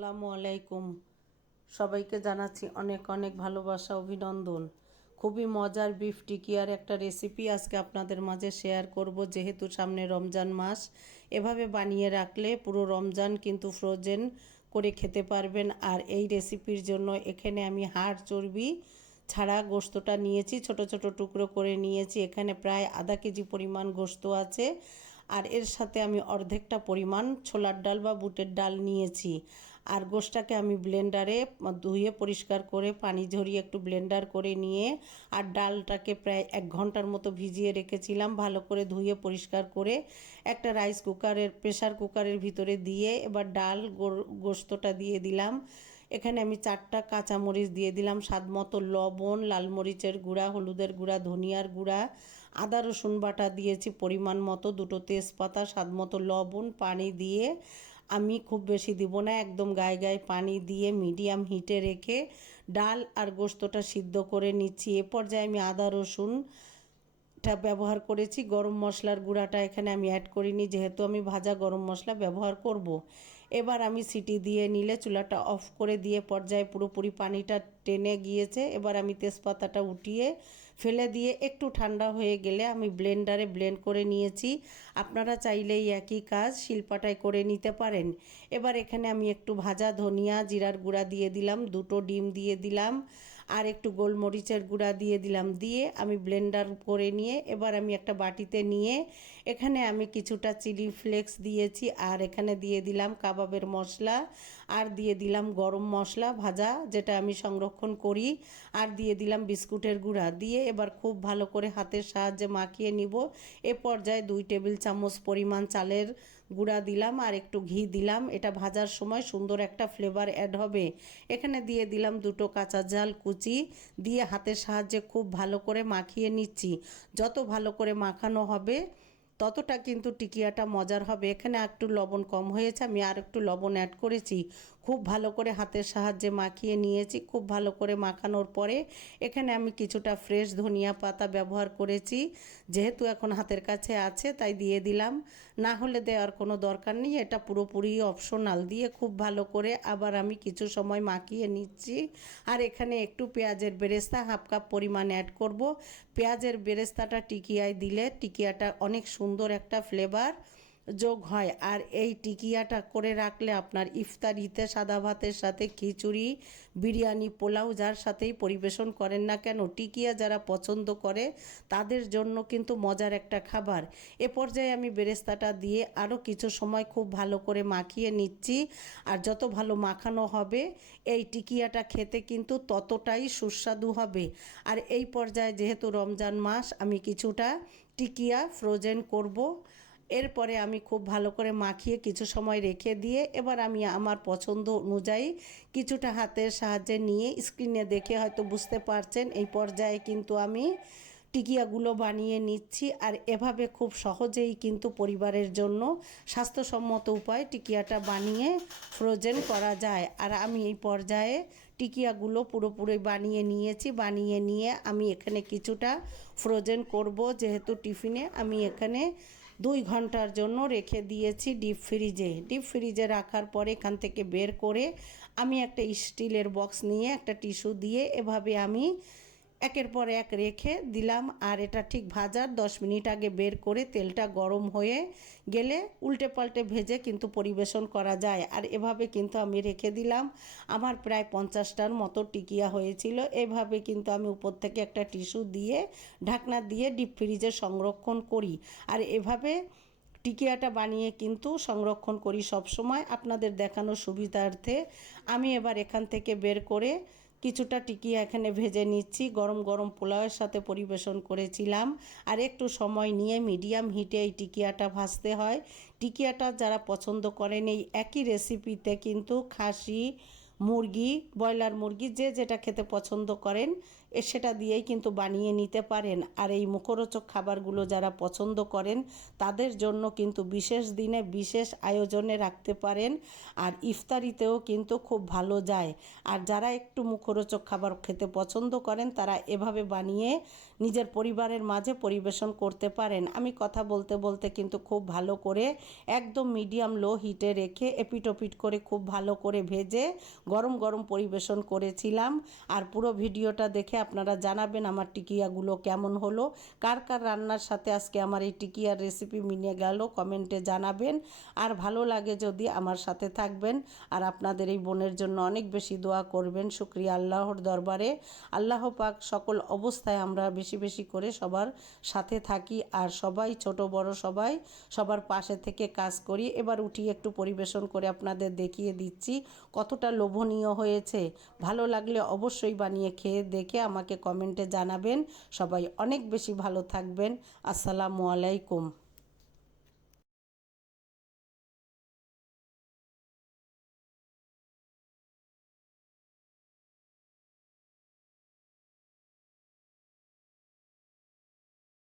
আসসালামু আলাইকুম। সবাইকে জানাচ্ছি অনেক অনেক ভালোবাসা, অভিনন্দন। খুবই মজার বিফ টিকিয়ার একটা রেসিপি আজকে আপনাদের মাঝে শেয়ার করব। যেহেতু সামনে রমজান মাস, এভাবে বানিয়ে রাখলে পুরো রমজান কিন্তু ফ্রোজেন করে খেতে পারবেন। আর এই রেসিপির জন্য এখানে আমি হাড় চর্বি ছাড়া গোশতটা নিয়েছি, ছোট ছোট টুকরো করে নিয়েছি। এখানে প্রায় আধা কেজি পরিমাণ গোশত আছে। আর এর সাথে আমি অর্ধেকটা পরিমাণ ছোলার ডাল বা বুটের ডাল নিয়েছি। আর গোশটাকে আমি ব্লেন্ডারে ধুয়ে পরিষ্কার করে পানি ঝরিয়ে একটু ব্লেন্ডার করে নিয়ে, আর ডালটাকে প্রায় 1 ঘন্টার মতো ভিজিয়ে রেখেছিলাম। ভালো করে ধুয়ে পরিষ্কার করে একটা রাইস কুকারের প্রেশার কুকারের ভিতরে দিয়ে এবার ডাল গোশতটা দিয়ে দিলাম। এখানে আমি 4টা কাঁচামরিচ দিয়ে দিলাম, স্বাদ মতো লবণ, লাল মরিচের গুঁড়া, হলুদের গুঁড়া, ধনিয়ার গুঁড়া, আদা রসুন বাটা দিয়েছি পরিমাণ মতো, 2টো তেজপাতা, স্বাদ মতো লবণ, পানি দিয়ে আমি খুব বেশি দিব না, একদম গায়ে গায়ে পানি দিয়ে মিডিয়াম হিটে রেখে ডাল আর গোশতটা সিদ্ধ করে নিচ্ছি। এ পর্যায়ে আমি আদা রসুন ব্যবহার করেছি। গরম মশলার গুঁড়াটা এখানে আমি অ্যাড করিনি, যেহেতু আমি ভাজা গরম মশলা ব্যবহার করব। এবার আমি সিটি দিয়ে নিলে চুলাটা অফ করে দিয়ে পর্যায়ে পুরোপুরি পানিটা টেনে গিয়েছে। এবার আমি তেজপাতাটা উঠিয়ে ফেলে দিয়ে একটু ঠান্ডা হয়ে গেলে আমি ব্লেন্ডারে ব্লেন্ড করে নিয়েছি। আপনারা চাইলেই একই কাজ শিলপাটায় করে নিতে পারেন। এবার এখানে আমি একটু ভাজা ধনিয়া জিরার গুঁড়া দিয়ে দিলাম, 2টো ডিম দিয়ে দিলাম, আর একটু গোলমরিচের গুঁড়া দিয়ে দিলাম। দিয়ে আমি ব্লেন্ডার করে নিয়ে এবার আমি একটা বাটিতে নিয়ে এখানে আমি কিছুটা চিলি ফ্লেক্স দিয়েছি, আর এখানে দিয়ে দিলাম কাবাবের মশলা, আর দিয়ে দিলাম গরম মশলা ভাজা যেটা আমি সংরক্ষণ করি, আর দিয়ে দিলাম বিস্কুটের গুঁড়া। দিয়ে এবার খুব ভালো করে হাতের সাহায্যে মাখিয়ে নিব। এ পর্যায়ে 2 টেবিল চামচ পরিমাণ চালের গুঁড়া দিলাম আর একটু ঘি দিলাম। এটা ভাজার সময় সুন্দর একটা ফ্লেভার অ্যাড হবে। এখানে দিয়ে দিলাম 2টো কাঁচা ঝাল কুচি, দিয়ে হাতের সাহায্যে খুব ভালো করে মাখিয়ে নিচ্ছি। যত ভালো করে মাখানো হবে ততটা কিন্তু টিকিয়াটা মজার হবে। এখানে একটু লবণ কম হয়েছে, আমি আর একটু লবণ অ্যাড করেছি। খুব ভালো করে হাতের সাহায্যে মাখিয়ে নিয়েছি। খুব ভালো করে মাখানোর পরে এখানে আমি কিছুটা ফ্রেশ ধনিয়া পাতা ব্যবহার করেছি, যেহেতু এখন হাতের কাছে আছে তাই দিয়ে দিলাম, না হলে দেওয়ার কোনো দরকার নেই, এটা পুরোপুরি অপশনাল। দিয়ে খুব ভালো করে আবার আমি কিছু সময় মাখিয়ে নিচ্ছি। আর এখানে একটু পেঁয়াজের বেরেস্তা 1/2 কাপ পরিমাণ অ্যাড করব। পেঁয়াজের বেরেস্তাটা টিকিয়ায় দিলে টিকিয়াটা অনেক সুন্দর একটা ফ্লেভার যোগ হয়। আর এই টিকিয়াটা করে রাখলে আপনার ইফতারিতে সাদা ভাতের সাথে খিচুড়ি, বিরিয়ানি, পোলাও যার সাথেই পরিবেশন করেন না কেন, টিকিয়া যারা পছন্দ করে তাদের জন্য কিন্তু মজার একটা খাবার। এ পর্যায়ে আমি বেরেস্তাটা দিয়ে আরও কিছু সময় খুব ভালো করে মাখিয়ে নিচ্ছি। আর যত ভালো মাখানো হবে এই টিকিয়াটা খেতে কিন্তু ততটাই সুস্বাদু হবে। আর এই পর্যায়ে যেহেতু রমজান মাস, আমি কিছুটা টিকিয়া ফ্রোজেন করব। এরপরে আমি খুব ভালো করে মাখিয়ে কিছু সময় রেখে দিয়ে এবার আমি আমার পছন্দ অনুযায়ী কিছুটা হাতের সাহায্যে নিয়ে, স্ক্রিনে দেখে হয়তো বুঝতে পারছেন, এই পর্যায়ে কিন্তু আমি টিকিয়াগুলো বানিয়ে নিচ্ছি। আর এভাবে খুব সহজেই কিন্তু পরিবারের জন্য স্বাস্থ্যসম্মত উপায়ে টিকিয়াটা বানিয়ে ফ্রোজেন করা যায়। আর আমি এই পর্যায়ে টিকিয়াগুলো পুরোপুরি বানিয়ে নিয়েছি। বানিয়ে নিয়ে আমি এখানে কিছুটা ফ্রোজেন করব, যেহেতু টিফিনে আমি এখানে 2 ঘন্টার জন্য রেখে দিয়েছি ডিপ ফ্রিজে রাখার পরে এখান থেকে বের করে আমি একটা স্টিলের বক্স নিয়ে একটা টিস্যু দিয়ে এভাবে আমি একের পর এক রেখে দিলাম। আর এটা ঠিক ভাজার 10 মিনিট আগে বের করে তেলটা গরম হয়ে গেলে উল্টে পাল্টে ভেজে কিন্তু পরিবেশন করা যায়। আর এভাবে কিন্তু আমি রেখে দিলাম। আমার প্রায় 50টার মতো টিকিয়া হয়েছিল। এভাবে কিন্তু আমি উপর থেকে একটা টিস্যু দিয়ে ঢাকনা দিয়ে ডিপ ফ্রিজে সংরক্ষণ করি। আর এভাবে টিকিয়াটা বানিয়ে কিন্তু সংরক্ষণ করি সব সময় আপনাদের দেখানোর সুবিধার্থে। আমি এবার এখান থেকে বের করে কিছুটা টিকিয়া এখানে ভেজে নিচ্ছি। গরম গরম পোলাওয়ের সাথে পরিবেশন করেছিলাম। আর একটু সময় নিয়ে মিডিয়াম হিটে এই টিকিয়াটা ভাজতে হয়। টিকিয়াটা যারা পছন্দ করেন এই একই রেসিপিতে কিন্তু খাসি, মুরগি, ব্রয়লার মুরগি যে যেটা খেতে পছন্দ করেন সেটা দিয়েই কিন্তু বানিয়ে নিতে পারেন। আর এই মুখরোচক খাবারগুলো যারা পছন্দ করেন তাদের জন্য কিন্তু বিশেষ দিনে বিশেষ আয়োজনে রাখতে পারেন, আর ইফতারিতেও কিন্তু খুব ভালো যায়। আর যারা একটু মুখরোচক খাবার খেতে পছন্দ করেন তারা এভাবে বানিয়ে নিজের পরিবারের মাঝে পরিবেশন করতে পারেন। আমি কথা বলতে বলতে কিন্তু খুব ভালো করে একদম মিডিয়াম লো হিটে রেখে এপিটোপিট করে খুব ভালো করে ভেজে গরম গরম পরিবেশন করেছিলাম। আর পুরো ভিডিওটা দেখে আপনারা জানাবেন আমার টিকিয়াগুলো কেমন হলো, কার কার রান্নার সাথে আজকে আমার এই টিকিয়ার রেসিপি মিলে গেল কমেন্টে জানাবেন। আর ভালো লাগে যদি আমার সাথে থাকবেন, আর আপনাদের এই বোনের জন্য অনেক বেশি দোয়া করবেন। শুকরিয়া আল্লাহর দরবারে। আল্লাহ পাক সকল অবস্থায় আমরা বেশি বেশি করে সবার সাথে থাকি, আর সবাই ছোট বড় সবাই সবার পাশে থেকে কাজ করি। এবার উঠিয়ে একটু পরিবেশন করে আপনাদের দেখিয়ে দিচ্ছি কতটা লোভনীয় হয়েছে। ভালো লাগলে অবশ্যই বানিয়ে খেয়ে দেখে আমাকে কমেন্টে জানাবেন। সবাই অনেক বেশি ভালো থাকবেন। আসসালামু আলাইকুম।